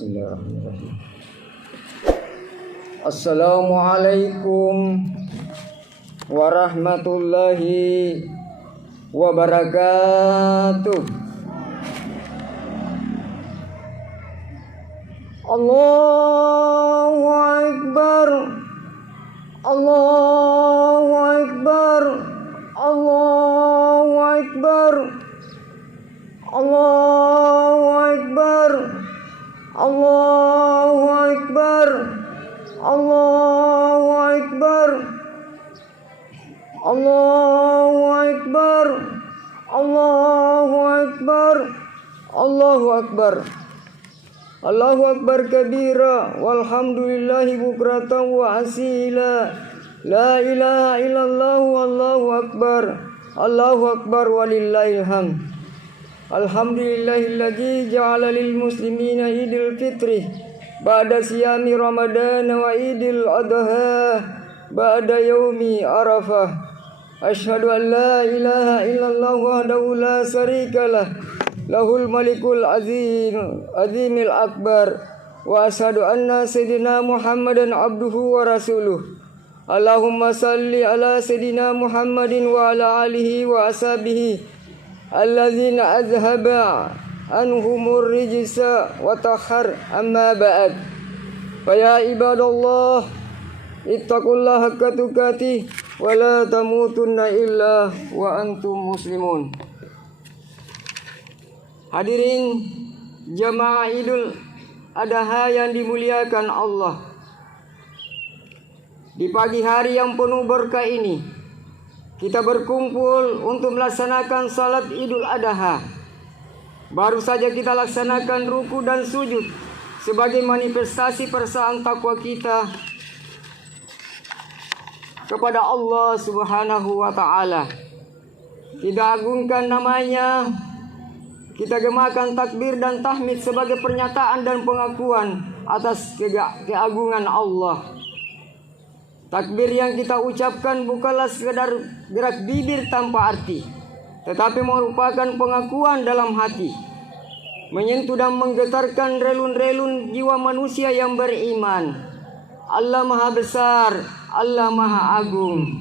Bismillahirrahmanirrahim. Assalamualaikum warahmatullahi wabarakatuh. Allahu Akbar, Allahu Akbar, Allahu Akbar, Allahu Akbar, Allahu Akbar, Allahu Akbar, Allahu Akbar, Allahu Akbar, Allahu Akbar, Allahu Akbar kabira, walhamdulillahi bukratan wa asila, la ilaha illallah, wallahu akbar, Allahu Akbar walillahil hamd. Alhamdulillahilladzi ja'ala lil muslimina idul fitri ba'da siyami Ramadan wa idil adha ba'da yaumi Arafah. Asyhadu an la ilaha illallah wahdahu la syarikalah, lahul malikul azimil akbar, wa asyhadu anna sayyidina Muhammadan abduhu wa rasuluh. Allahumma salli ala sayyidina Muhammadin wa ala alihi wa ashabihi alladzina azhaba anhumur rijsa wa tahhar, amma ba'd. Fa ya ibadallah ittaqullaha haqqa tuqatih wa la tamutunna illa wa antum muslimun. Hadirin jamaah Idul Adha yang dimuliakan Allah, di pagi hari yang penuh berkah ini kita berkumpul untuk melaksanakan salat Idul Adha. Baru saja kita laksanakan ruku dan sujud sebagai manifestasi perasaan takwa kita kepada Allah Subhanahu wa taala. Kita agungkan namanya, kita gemakan takbir dan tahmid sebagai pernyataan dan pengakuan atas keagungan Allah. Takbir yang kita ucapkan bukanlah sekadar gerak bibir tanpa arti, tetapi merupakan pengakuan dalam hati, menyentuh dan menggetarkan relun-relun jiwa manusia yang beriman. Allah Maha Besar, Allah Maha Agung,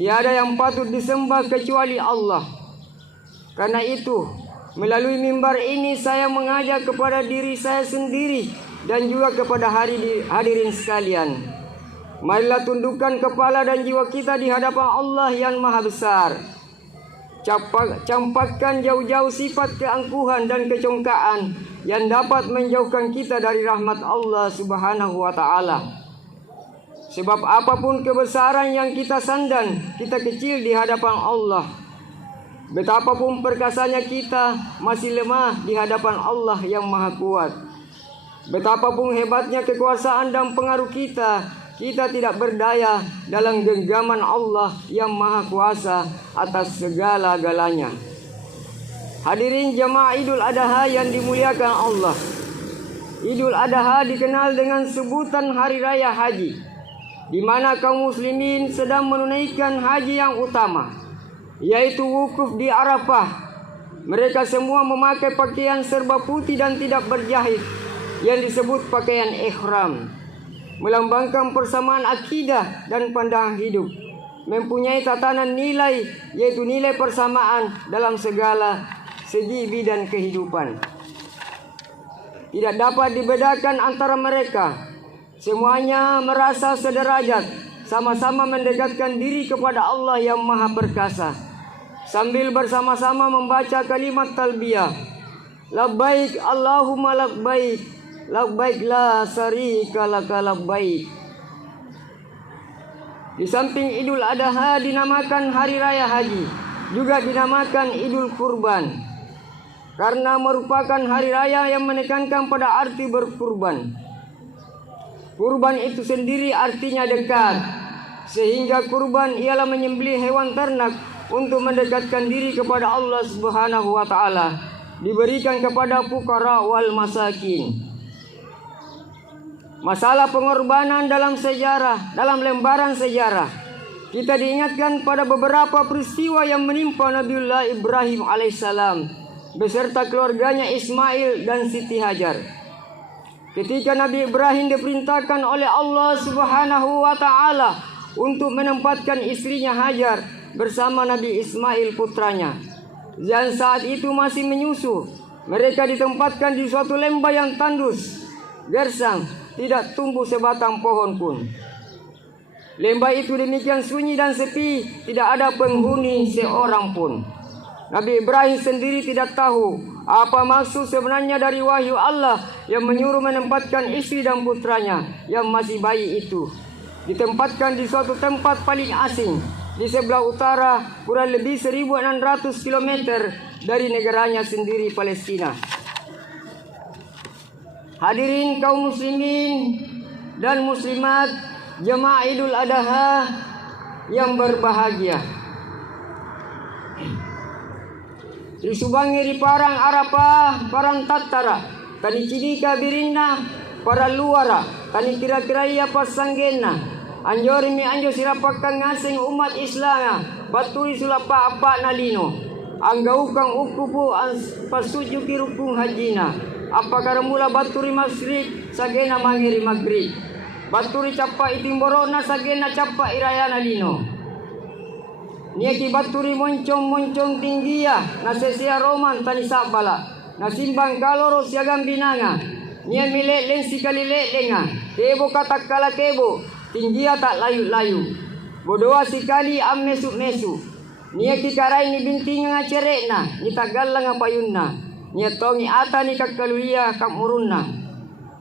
tiada yang patut disembah kecuali Allah. Karena itu, melalui mimbar ini saya mengajak kepada diri saya sendiri dan juga kepada hadirin sekalian. Marilah tundukkan kepala dan jiwa kita di hadapan Allah yang Maha Besar. Campakkan jauh-jauh sifat keangkuhan dan kecongkaan yang dapat menjauhkan kita dari rahmat Allah Subhanahu wa taala. Sebab apapun kebesaran yang kita sandan, kita kecil di hadapan Allah. Betapapun perkasanya kita, masih lemah di hadapan Allah yang Maha Kuat. Betapapun hebatnya kekuasaan dan pengaruh kita tidak berdaya dalam genggaman Allah yang Maha Kuasa atas segala-galanya. Hadirin jamaah Idul Adha yang dimuliakan Allah, Idul Adha dikenal dengan sebutan Hari Raya Haji, di mana kaum muslimin sedang menunaikan haji yang utama, yaitu wukuf di Arafah. Mereka semua memakai pakaian serba putih dan tidak berjahit yang disebut pakaian ihram, melambangkan persamaan akidah dan pandangan hidup, mempunyai tatanan nilai, yaitu nilai persamaan dalam segala segi bidang kehidupan. Tidak dapat dibedakan antara mereka. Semuanya merasa sederajat, sama-sama mendekatkan diri kepada Allah yang Maha Perkasa, sambil bersama-sama membaca kalimat talbiyah, labbaik Allahumma labbaik, labbaik la syarika laka labbaik. Di samping Idul Adha dinamakan Hari Raya Haji, juga dinamakan Idul Kurban, karena merupakan hari raya yang menekankan pada arti berkurban. Kurban itu sendiri artinya dekat, sehingga kurban ialah menyembelih hewan ternak untuk mendekatkan diri kepada Allah Subhanahu wa taala, diberikan kepada fuqara wal masakin. Masalah pengorbanan dalam lembaran sejarah, kita diingatkan pada beberapa peristiwa yang menimpa Nabiullah Ibrahim alaihissalam beserta keluarganya Ismail dan Siti Hajar. Ketika Nabi Ibrahim diperintahkan oleh Allah Subhanahu wa taala untuk menempatkan istrinya Hajar bersama Nabi Ismail putranya. Dan saat itu masih menyusu. Mereka ditempatkan di suatu lembah yang tandus, gersang, tidak tumbuh sebatang pohon pun. Lembah itu demikian sunyi dan sepi, tidak ada penghuni seorang pun. Nabi Ibrahim sendiri tidak tahu apa maksud sebenarnya dari wahyu Allah yang menyuruh menempatkan istri dan putranya yang masih bayi itu. Ditempatkan di suatu tempat paling asing, di sebelah utara kurang lebih 1.600 km dari negaranya sendiri Palestina. Hadirin kaum muslimin dan muslimat jemaah Idul Adha yang berbahagia. Di Subangiri parang Arafah parang Tattara tani cidi kabirinna para luara tani kira-kira ia pasanggena anjori mi anjo sirapakan ngasing umat Islam baturi sulapa apa nalino anggaukang ukupu pasujuki rukung hajina apakah mula baturi masrik sagena mangiri maghrib baturi capa itimborona sagena capa irayana lino Niaki baturi moncong tinggia nasesia roman tani sabala nasimbang kaloro siagam binanga nia milek lensi kali lenga kebo katak kala kebo tinggia tak layu bodoa sikali am mesu nia kikarai ni bintinga cerekna ni tagalang apayunna nia tongi ata ni kakalulia kamurunna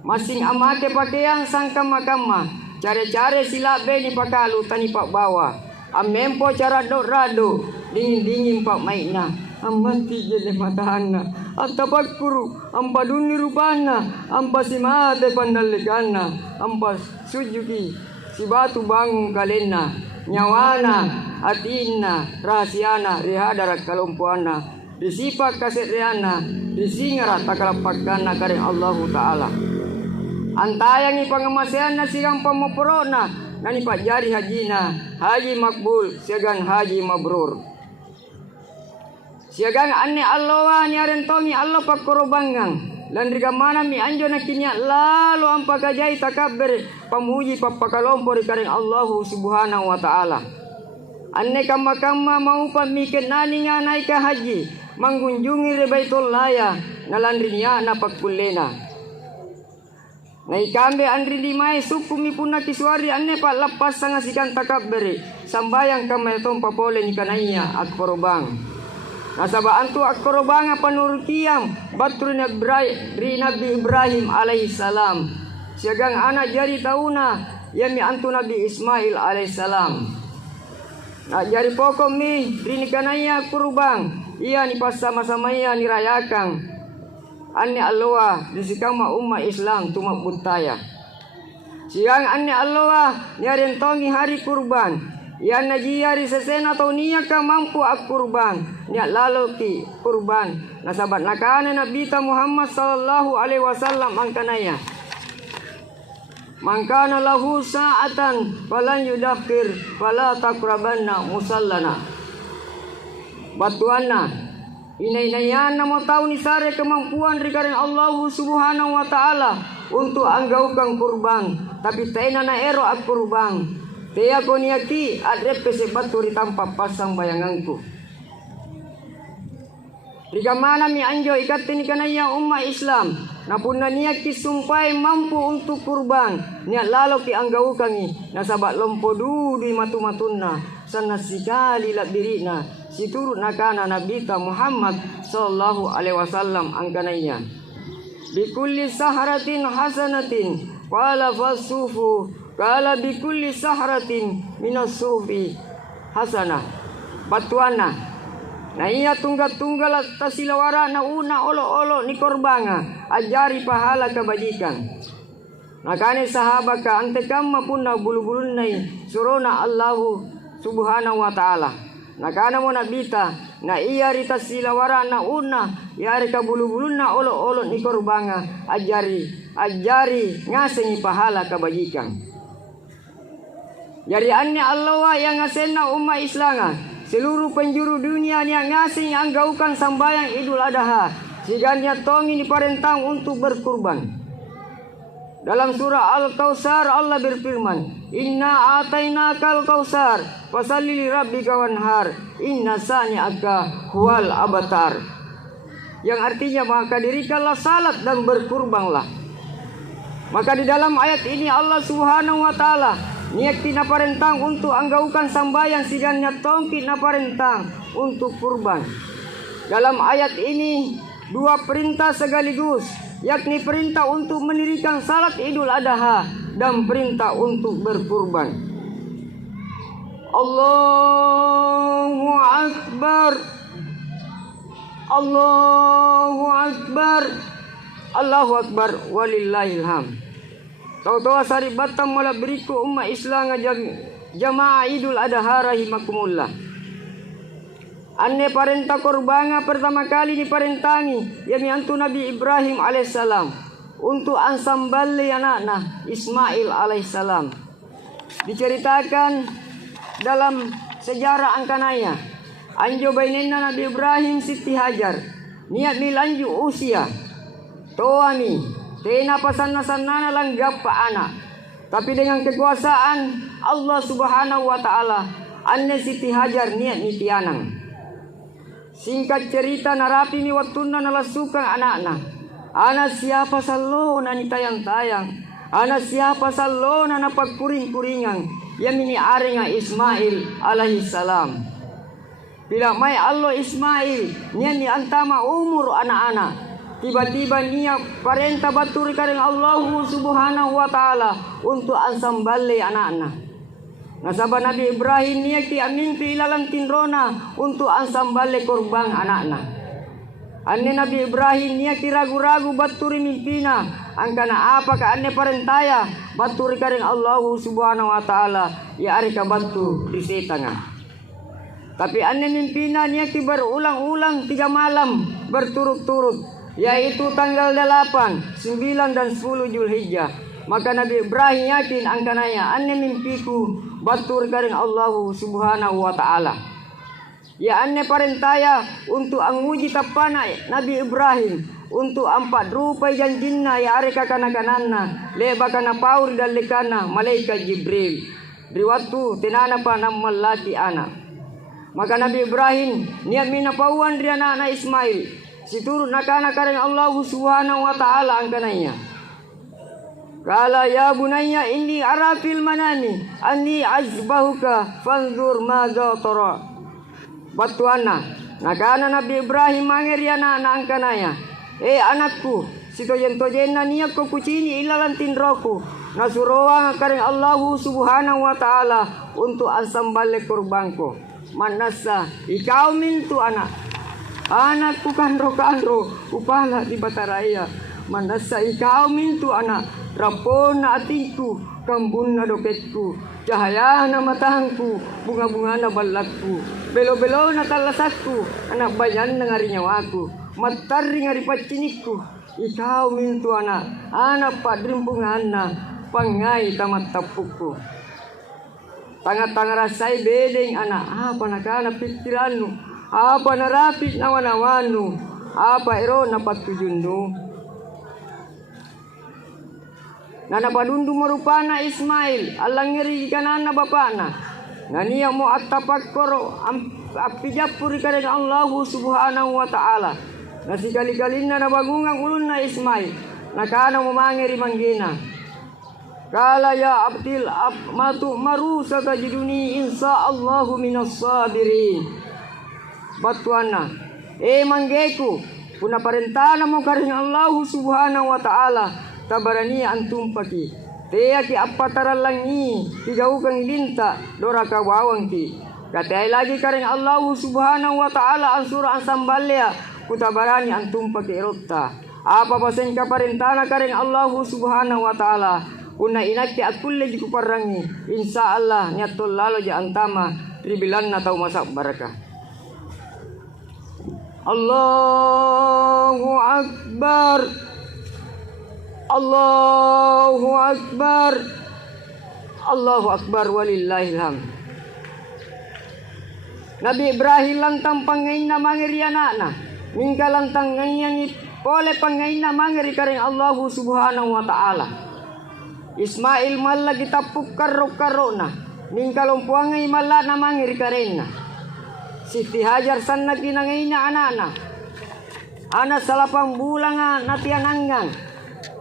masing amake pakaian sangka makama care silabe ni pakalu tani pak bawa amempo cara rado dingin pak maina amanti jele matana atapakuru ampaduni rupana ampasimate pandalikana ampas sujuki si batu bangun kalena nyawana atina rahasiana rihadara kalompuana disipak kasetriana disingara takalapakana kareng Allahu taala antayangi pangemaseana sigang pamoporona nani pak jari hajina haji makbul siagan haji mabrur siagang anne Allah ni arentongi Allah pak korobangang lan riga mana mi anjo nakinya lalu ampa kajai takabber pamuji papakalompo kareng Allah subhanahu wa taala anne kama mau pamiken nani nganai ka haji manggunjungi Baitullah ya nalandrinya napak kulena Nai kambe andri di mai sukumi puna kiswari anne pak lepas sangat sikan takabere sambayang kamay tompa pole ni kanaya at korobang. Nasaba antu at korobang panurkiam batru Nabi Ibrahim alaihi salam. Siagang anak jari tauna yami antu Nabi Ismail alaihi salam. Nak jari pokok mi rini kanaya kurubang iya ni pas sama-sama iya ni rayakang. Anne Allah disikama umma Islam tumak buntaya. Siang anne Allah nyarentongi hari kurban. Yan najiari sesena atau niaka mampu ak kurban. Niat lalu ki kurban. Nasabat nakana Nabi Muhammad sallallahu alaihi wasallam angkanaya. Mangkana lahu sa'atan falan yudakhir fala takrabanna musallana. Batuanna Inay-inayan na mo tahu ni sare kemampuan rikarin Allah subhanahu wa ta'ala untuk anggaukang kurban. Tapi taina na ero ak kurban. Teya ko niyaki at repe sebaturi tanpa pasang bayangangku. Rika mana mi anjo ikatin kanaya umma Islam. Napuna niyaki sumpai mampu untuk kurban. Niat lalo ki anggaukangi. Nasabat lompo dudi matu-matunna. Sana sikali labirina. Siturut nakana Nabi Muhammad sallallahu alaihi wasallam angkanaya. Bikulli saharatin hasanatin qala fasufu qala bikulli saharatin minas sufi hasanah. Batuana na iya tunggal tasilawara na una olo-olo ni korbanga ajari pahala kebajikan. Nakane sahabat ka antekam mapuna bulu-bulun nai surona Allahu subhanahu wa ta'ala. Nakana mo nabita na iya rita silawara na una yari kabulu-bulun na olo-olo ni korbanga ajari ngasengi pahala kebajikan. Jadi anne Allah yang ngasena umma Islanga seluruh penjuru dunia yang ngasing anggaukan sambayang Idul Adha siganya tongi ni parentang untuk berkurban. Dalam surah Al-Kautsar Allah berfirman, "Inna atainakal kautsar, fasalli li rabbika wanhar, inna sani'aka huwal abtar." Yang artinya maka dirikanlah salat dan berkurbanlah. Maka di dalam ayat ini Allah Subhanahu wa taala niat tina parentang untuk anggaukan sambayang sigannya tongki na parentang untuk kurban. Dalam ayat ini dua perintah sekaligus, yakni perintah untuk mendirikan salat Idul Adha dan perintah untuk berkurban. Allahu Akbar, Allahu Akbar, Allahu Akbar, walillahil hamd. Tahu-tahu sari batang mula beriku umat Islam jamaah Idul Adha rahimakumullah. Anne parenta korbanga pertama kali diparentangi yaitu Nabi Ibrahim alaihissalam untuk ansambali anaknya Ismail alaihissalam. Diceritakan dalam sejarah angkanaya anjo bainena Nabi Ibrahim Siti Hajar niat milanju usia toami tena pasanna-sannana langgap pa anak, tapi dengan kekuasaan Allah Subhanahu wa taala anne Siti Hajar niat nitianang. Singkat cerita narapi mi wattuna nalasukang anak-anak. Anak siapa sallo na ni tayang-tayang. Anak siapa sallo na napagkuring-kuringan. Yamini are nga Ismail alaihi salam. Bila may Allah Ismail niya ni antama umur anak-anak. Tiba-tiba niya parenta baturi kareng Allah Subhanahu wa taala untuk ansambali anak-anak. Nasaba Nabi Ibrahim niya ki aminti ilalang tinrona untuk ansambale korban anakna. Anne Nabi Ibrahim niya ki ragu-ragu baturi mimpina angkana apa ka anne parentaya baturi kareng Allah Subhanahu wa taala ya ari ka batu di setanga. Tapi anne mimpina niya ki berulang-ulang 3 malam berturut-turut, yaitu tanggal 8, 9 dan 10 Zulhijjah. Maka Nabi Ibrahim yakin angkananya anne mimpiku batur kareng Allah Subhanahu wa taala. Ya anne parentaya untuk anguji tapana Nabi Ibrahim untuk 4 rupa janjinna ya are kakana-kananna leba kana paur dalekana malaikat Jibril. Riwatu tinana pa namal laki anak. Maka Nabi Ibrahim niat minapauan dia anak Ismail. Siturut nakana kareng Allah Subhanahu wa taala angkananya. Kala ya bunayya inni arafil manani anni azbahuka fanzur madza tara. Batuana nakana Nabi Ibrahim mangeriana angkanaya. Anakku sitojen-tojenna niya ko kucini ilalantin roku nasuroa kareng Allah Subhanahu wa taala untuk ansambale kurbanku. Manasa ikaw mintu anak. Anakku kandro upala di bataraya. Manasa ikaw mintu anak. Rampon na atiku, kambun na doketku, cahaya na matangku, bunga-bunga na balakku, belo-belo na talasakku, anak bayan na ngarinyawaku, matari ngaripacinikku, ikaw mintu anak padrimpungan na, pangay tamat tapukku. Tanga-tanga rasay bedeng anak, apa nakana pikiranmu, apa narapit nawanawanu, apa ero na patujundu. Nana padundu marupana Ismail alang ngeri kanana bapana nania mo attapakkoro apijapuri kareng Allah Subhanahu wa taala nasi kali-kalina na bagungang ulun na Ismail nakana mo mangeri manggena kala ya abdil matu marusa tajiduni insyaallahu minas sabirin. Batuana manggeku puna parentana mo kareng Allah Subhanahu wa taala tabarani antum paki teya ki appataralangi tijau kang linta dora kawawang ki katay lagi kareng Allah Subhanahu wa taala ansura ansambalya kutabarani antum paki rotta apa pasen kaparentana kareng Allah Subhanahu wa taala kuna inati akulle di kuparangi insyaallah nyatul lalo ja antama ribilanna tau masak barakah. Allahu akbar, Allahu akbar, Allahu akbar, walillahil hamd. Nabi Ibrahim lantang pangain na mangeri anakna mingka lantang ngayon pole pangain na mangeri kareng Allah Subhanahu wa taala. Ismail malla kitapuk karo na. Ning kalompuangay malla na mangir karena. Siti Hajar sanna kinangay na anak-anak. Anak 8 bulan na tiananggang.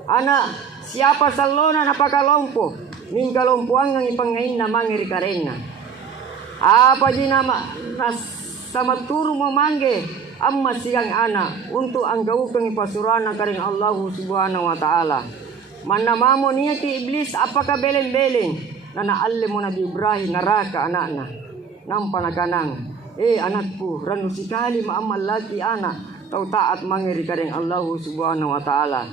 Anak siapa salona napakalompo. Ning kalompuang ang ipangain na mangir karena. Apa di nama sama turu memangge amma siang anak untuk anggau kang ipasurana karing Allah Subhanahu wa taala. Mana mamo niati iblis apakah beleng-beleng nana alle mo Nabi Ibrahim naraka anakna nampa nakanang anakku ranu sikali maamal laki anak tau taat mangiri karing Allah Subhanahu wa taala.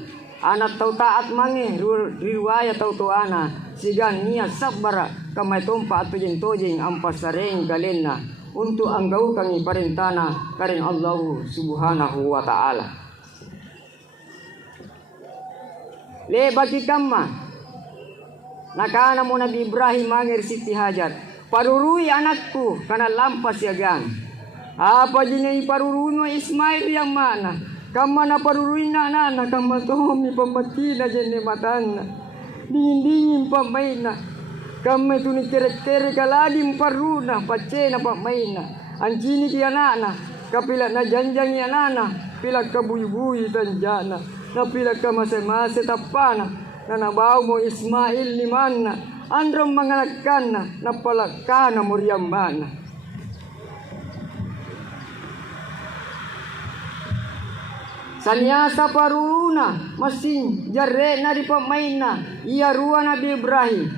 Anak tau taat mange riwayat tau ana sigan niat sabar kamay tompa at tojeng ampas sareng galenna untuk anggau kang iparentana karing Allah Subhanahu wa taala. Le bagi kamma nakana mo Nabi Ibrahim mangir Siti Hajar parurui anakku kana lampas yagan. Apa jini parurui no Ismail yang mana kamma na parurui na nana kamma tomi pamatina jene matana dingin pamaina kamma tuni kere kaladim paruna pacena pamaina anjini ki anana kapila na janjang anana pila kabuy-buy tanjana na pila ka mase tapana na nabaw mo Ismail ni mana androm manganakana na palakana mo riyambana. Sanyasa paruna masing jarre na di pamaina iya ruwa Nabi Ibrahim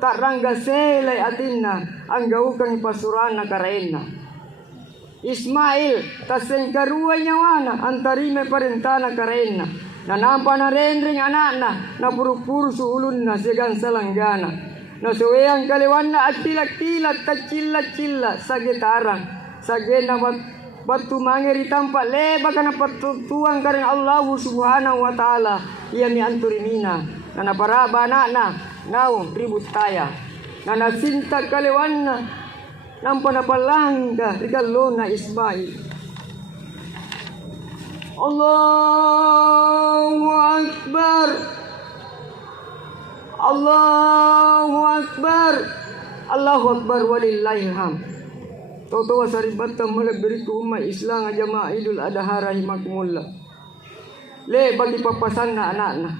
tak rangga selay atinna ang gaukang ipasurana karena. Ismail taseng karuwa nyawana antarime parentana karena. Nanampa na rendring anakna na puru-puru suulun na sigang salanggana. Na suweyang kaliwan na at tilak-tilak kacilla-cilla sa gitarang. Sa na batu mangiri tampa leba ka na patutuang ka rin Allah Subhanahu wa ta'ala. Iya mi anturimina. Na naparaba anakna now ribut taya. Na nasinta kaliwan na nampa na palangga rigalo na Ismail. Allahu Akbar. Allahu Akbar. Allahu Akbar walillahil hamd. Toto saribatan malabiri ko umat Islam jamaah Idul Adha rahimakumullah. Le bagi papasan na anak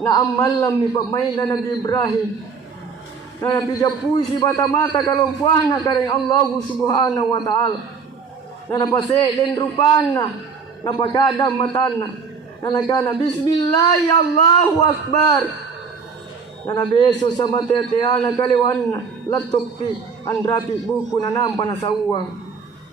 na amalam ni pamain na Nabi Ibrahim. Na napijapuy si bata-mata kalumpuan na karing Allah Subhanahu wa ta'ala. Na napase den rupana napakadam matana na nagana bismillah Allahu Akbar na nabeso sa mateteana kaliwan latopi andrapi buku na nampa na sawang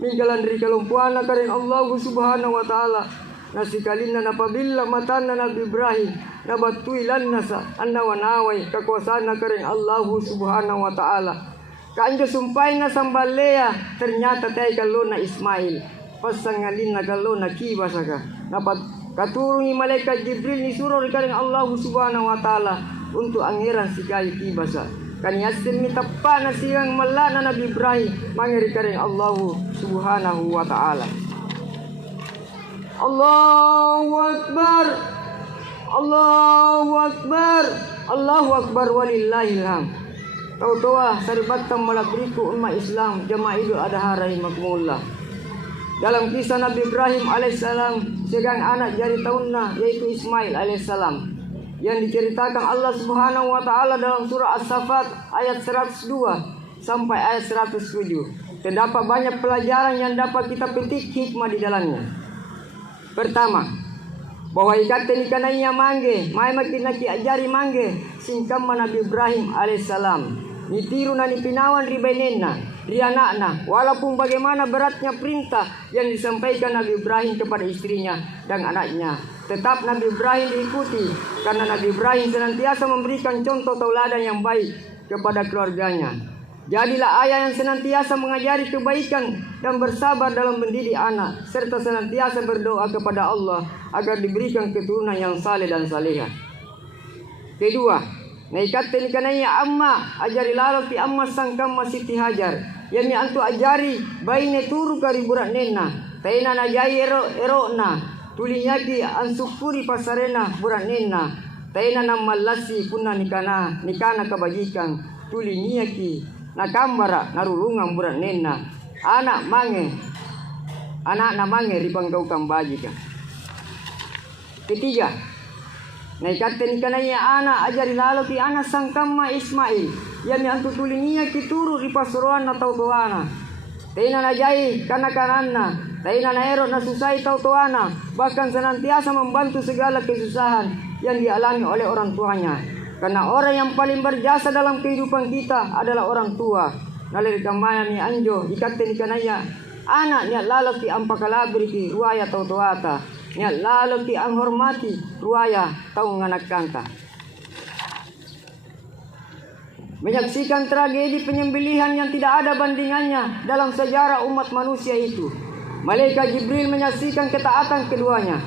minggalan ri kalumpuan na karing Allah Subhanahu wa ta'ala na sikalin na napabila matana Nabi Ibrahim na batuilan na sa anawanaway kakuasaan na karing Allah Subhanahu wa ta'ala kaanja sumpay na sambalea ternyata tay kalo na Ismail pasangalin na galo na kibasa ka. Dapat katurungi malaikat Jibril ni suror karing Allah Subhanahu wa ta'ala untuk angiran si kayu kibasa. Kaniyasin mitapa na siyang mala na Nabi Ibrahim mangiri karing Allah Subhanahu wa ta'ala. Allahu Akbar. Allahu Akbar. Allahu Akbar walillahil hamd. Tau-tawa saribatang malabriku umat Islam jamaah Idul Adha rahimakumullah. Dalam kisah Nabi Ibrahim alaihissalam segang anak jari tahunna yaitu Ismail alaihissalam yang diceritakan Allah Subhanahu wa ta'ala dalam surah As-Saffat ayat 102 sampai ayat 107. Terdapat banyak pelajaran yang dapat kita petik hikmah di dalamnya. Pertama, bahwa ikatan ikananya mangge mai makin naki ajari mangge singkam Nabi Ibrahim alaihissalam nitiru na nipinawan ribenena di anakna, walaupun bagaimana beratnya perintah yang disampaikan Nabi Ibrahim kepada istrinya dan anaknya, tetap Nabi Ibrahim diikuti karena Nabi Ibrahim senantiasa memberikan contoh tauladan yang baik kepada keluarganya. Jadilah ayah yang senantiasa mengajari kebaikan dan bersabar dalam mendidik anak, serta senantiasa berdoa kepada Allah agar diberikan keturunan yang saleh dan salehah. Kedua, naikatin kanaya amma ajari lalo ti amma sangkam Siti Hajar. Yani antu ajari baine turu kari burak nena taina na jai ero na tulinya ki ansukuri pasarena burak nena taina namalasi punna nikana kebajikan tuli niaki nakambara narulungang buran nena anak namange ripanggau kambajika. Ketiga, naikaten kanaya anak ajari lalo ki anak sangkama Ismail yang antu tuli niaki turu ripasuruan na tautuana. Taina najai kana-kanana, taina naero nasusai tautuana, bahkan senantiasa membantu segala kesusahan yang dialami oleh orang tuanya. Karena orang yang paling berjasa dalam kehidupan kita adalah orang tua. Nalir kamaya ni anjo ikaten kanaya anak niat lalaki ampakalabri ki ruaya tautuata, niat lalaki ang hormati ruaya tau nganak kanta. Menyaksikan tragedi penyembelihan yang tidak ada bandingannya dalam sejarah umat manusia itu. Malaikat Jibril menyaksikan ketaatan keduanya.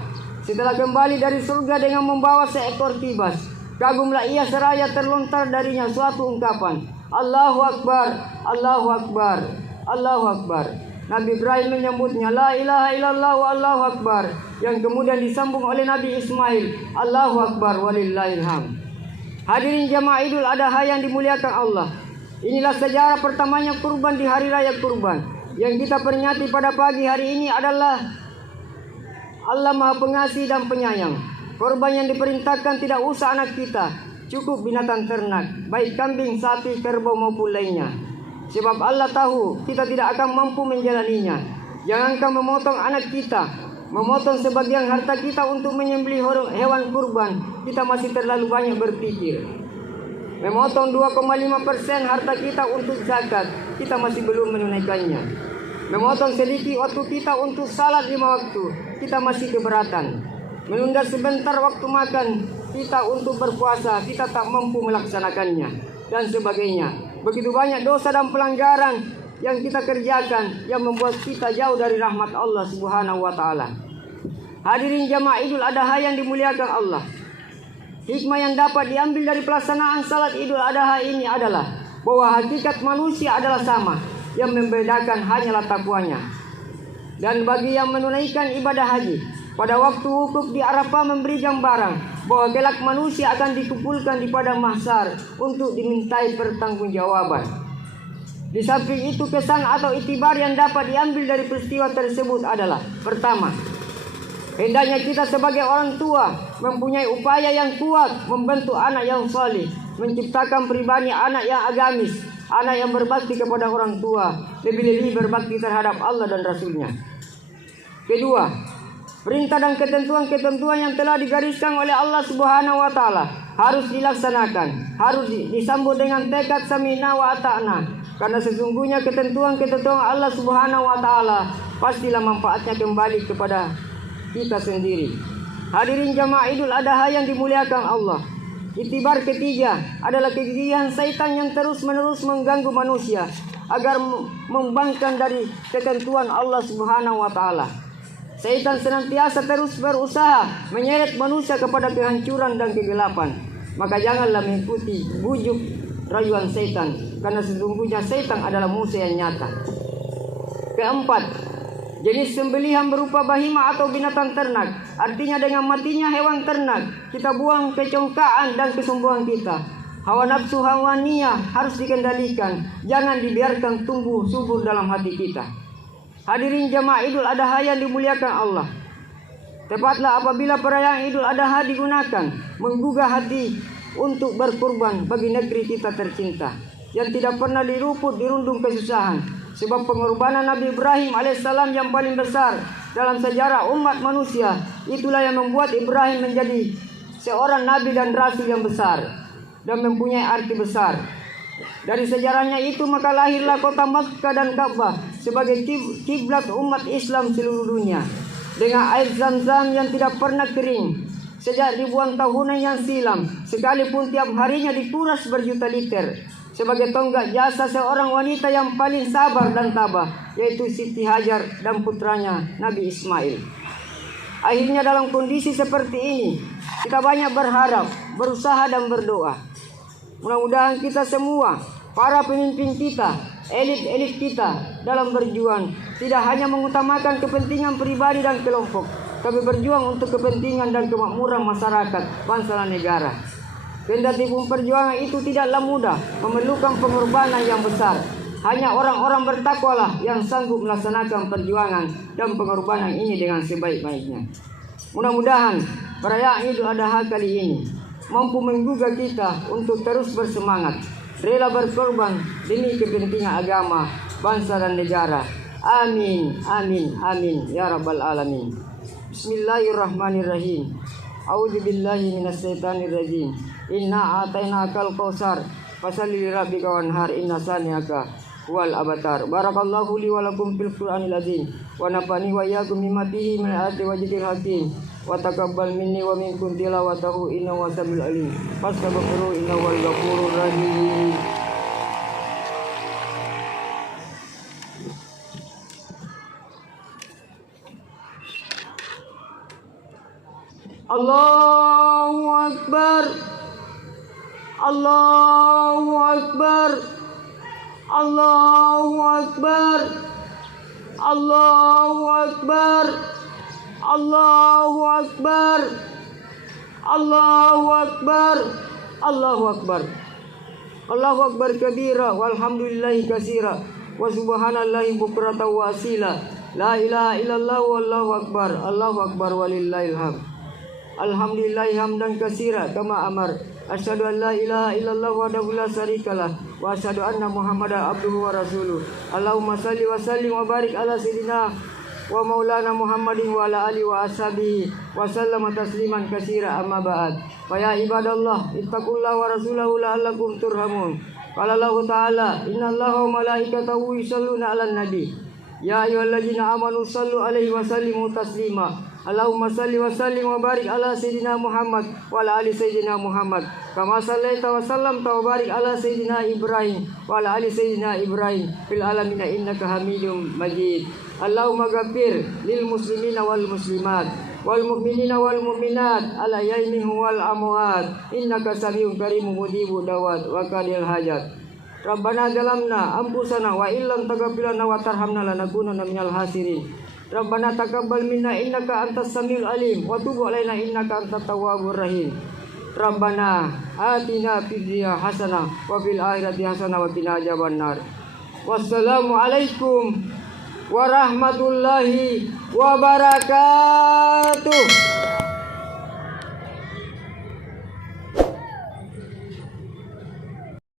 Setelah kembali dari surga dengan membawa seekor kibas, kagumlah ia seraya terlontar darinya suatu ungkapan, Allahu Akbar, Allahu Akbar, Allahu Akbar. Nabi Ibrahim menyambutnya, La ilaha illallah wa Allahu Akbar, yang kemudian disambung oleh Nabi Ismail, Allahu Akbar walillahilham. Hadirin jamaah Idul Adha yang dimuliakan Allah. Inilah sejarah pertamanya kurban di hari raya kurban. Yang kita peringati pada pagi hari ini adalah Allah Maha Pengasih dan Penyayang. Korban yang diperintahkan tidak usah anak kita, cukup binatang ternak, baik kambing, sapi, kerbau maupun lainnya. Sebab Allah tahu kita tidak akan mampu menjalaninya. Jangankan memotong anak kita, memotong sebagian harta kita untuk menyembelih hewan kurban, kita masih terlalu banyak berpikir. Memotong 2,5% harta kita untuk zakat, kita masih belum menunaikannya. Memotong sedikit waktu kita untuk salat 5 waktu, kita masih keberatan. Menunda sebentar waktu makan kita untuk berpuasa, kita tak mampu melaksanakannya, dan sebagainya. Begitu banyak dosa dan pelanggaran yang kita kerjakan yang membuat kita jauh dari rahmat Allah Subhanahu wa taala. Hadirin jamaah Idul Adha yang dimuliakan Allah. Hikmah yang dapat diambil dari pelaksanaan salat Idul Adha ini adalah bahwa hakikat manusia adalah sama, yang membedakan hanyalah takwanya. Dan bagi yang menunaikan ibadah haji, pada waktu wukuf di Arafah memberi gambaran bahwa kelak manusia akan dikumpulkan di padang mahsyar untuk dimintai pertanggungjawaban. Di samping itu, kesan atau itibar yang dapat diambil dari peristiwa tersebut adalah: pertama, hendaknya kita sebagai orang tua mempunyai upaya yang kuat membentuk anak yang saleh, menciptakan pribadi anak yang agamis, anak yang berbakti kepada orang tua, lebih-lebih berbakti terhadap Allah dan Rasulnya. Kedua, perintah dan ketentuan-ketentuan yang telah digariskan oleh Allah Subhanahu wa taala harus dilaksanakan, harus disambut dengan tekad sami'na wa ata'na, karena sesungguhnya ketentuan-ketentuan Allah Subhanahu wa taala pastilah manfaatnya kembali kepada kita sendiri. Hadirin jamaah Idul Adha yang dimuliakan Allah. Itibar ketiga adalah kegigihan syaitan yang terus-menerus mengganggu manusia agar membangkang dari ketentuan Allah Subhanahu wa taala. Syaitan senantiasa terus berusaha menyeret manusia kepada kehancuran dan kegelapan. Maka janganlah mengikuti bujuk rayuan syaitan, karena sesungguhnya syaitan adalah musuh yang nyata. Keempat, jenis sembelihan berupa bahima atau binatang ternak. Artinya dengan matinya hewan ternak, kita buang kecongkaan dan kesombongan kita. Hawa nafsu hawaniyah harus dikendalikan, jangan dibiarkan tumbuh subur dalam hati kita. Hadirin jamaah Idul Adha yang dimuliakan Allah. Tepatlah apabila perayaan Idul Adha digunakan menggugah hati untuk berkurban bagi negeri kita tercinta yang tidak pernah diruput dirundung kesusahan. Sebab pengorbanan Nabi Ibrahim alaihissalam yang paling besar dalam sejarah umat manusia, itulah yang membuat Ibrahim menjadi seorang nabi dan rasul yang besar dan mempunyai arti besar. Dari sejarahnya itu maka lahirlah kota Makkah dan Ka'bah sebagai kiblat umat Islam seluruh dunia, dengan air Zam-Zam yang tidak pernah kering sejak ribuan tahunan yang silam, sekalipun tiap harinya dikuras berjuta liter, sebagai tonggak jasa seorang wanita yang paling sabar dan tabah, yaitu Siti Hajar dan putranya Nabi Ismail. Akhirnya dalam kondisi seperti ini, kita banyak berharap, berusaha dan berdoa. Mudah-mudahan kita semua, para pemimpin kita, elit-elit kita dalam berjuang tidak hanya mengutamakan kepentingan pribadi dan kelompok, kami berjuang untuk kepentingan dan kemakmuran masyarakat, bangsa dan negara. Kendati pun perjuangan itu tidaklah mudah, memerlukan pengorbanan yang besar. Hanya orang-orang bertakwalah yang sanggup melaksanakan perjuangan dan pengorbanan ini dengan sebaik-baiknya. Mudah-mudahan perayaan Idul Adha kali ini mampu menggugah kita untuk terus bersemangat, rela berkorban demi kepentingan agama, bangsa dan negara. Amin, amin, amin, ya rabbal alamin. Bismillahirrahmanirrahim. A'udzubillahi minasyaitonirrajim. Inna atainakal kautsar fashalli lirabbika wanhar inna saniyaka wal abatar. Barakallahu li wa lakum fil Qur'anil azim wa nafani wa iyyakum mimma fihi min ayati wa dzikril hakim wa taqabbal minni wa minkum tilawatahu innahu wasamiul alim. Fastaghfiru innahu wal ghafurur rahim. Allahu Akbar, Allahu Akbar, Allahu Akbar, Allahu Akbar, Allahu Akbar, Allahu Akbar, Allahu Akbar, Allahu Akbar kabira walhamdulillahi katsira wa subhanallahi bukratan wa asila. La ilaha illallah wallahu akbar, Allahu akbar walillahil hamd. Alhamdulillahi hamdan katsira kama amar. Asyhadu an la ilaha illallah wahdahu la syarikalah wa asyhadu anna Muhammadan abduhu wa rasuluh. Allahumma shalli wa sallim wa barik ala sayyidina wa maulana Muhammadin wa ala alihi wa ashabihi wa sallama tasliman katsira amma ba'd. Fa ya ibadallah ittaqullaha wa rasulahu la'allakum turhamun. Qala Allah ta'ala innallaha wa malaikatahu yusholluna 'alan nabi. Ya ayyuhalladzina amanu shallu 'alaihi wa sallimu taslima. Allahumma salli wa sallim wa barik ala sayyidina Muhammad wa ala ali sayyidina Muhammad kama sallaita wa sallamta wa barik ala sayyidina Ibrahim wa ala ali sayyidina Ibrahim fil alamin innaka Hamidum Majid. Allahumma ghafir lil muslimina wal muslimat wal mu'minina wal mu'minat ala yaimihim wal amwat innaka samiun karimun mujibud da'wat wa qadil hajat. Rabbana zalamna anfusana wa illam taghfir lana wa tarhamna lanakunanna minal khasirin. Rabbana taqabbal minna innaka antas samiul alim wa tub alaina innaka antat tawwabur rahim. Rabbana atina fid dunya hasanah wa fil akhirati hasanah wa qina adzabannar. Wassalamu alaikum warahmatullahi wabarakatuh.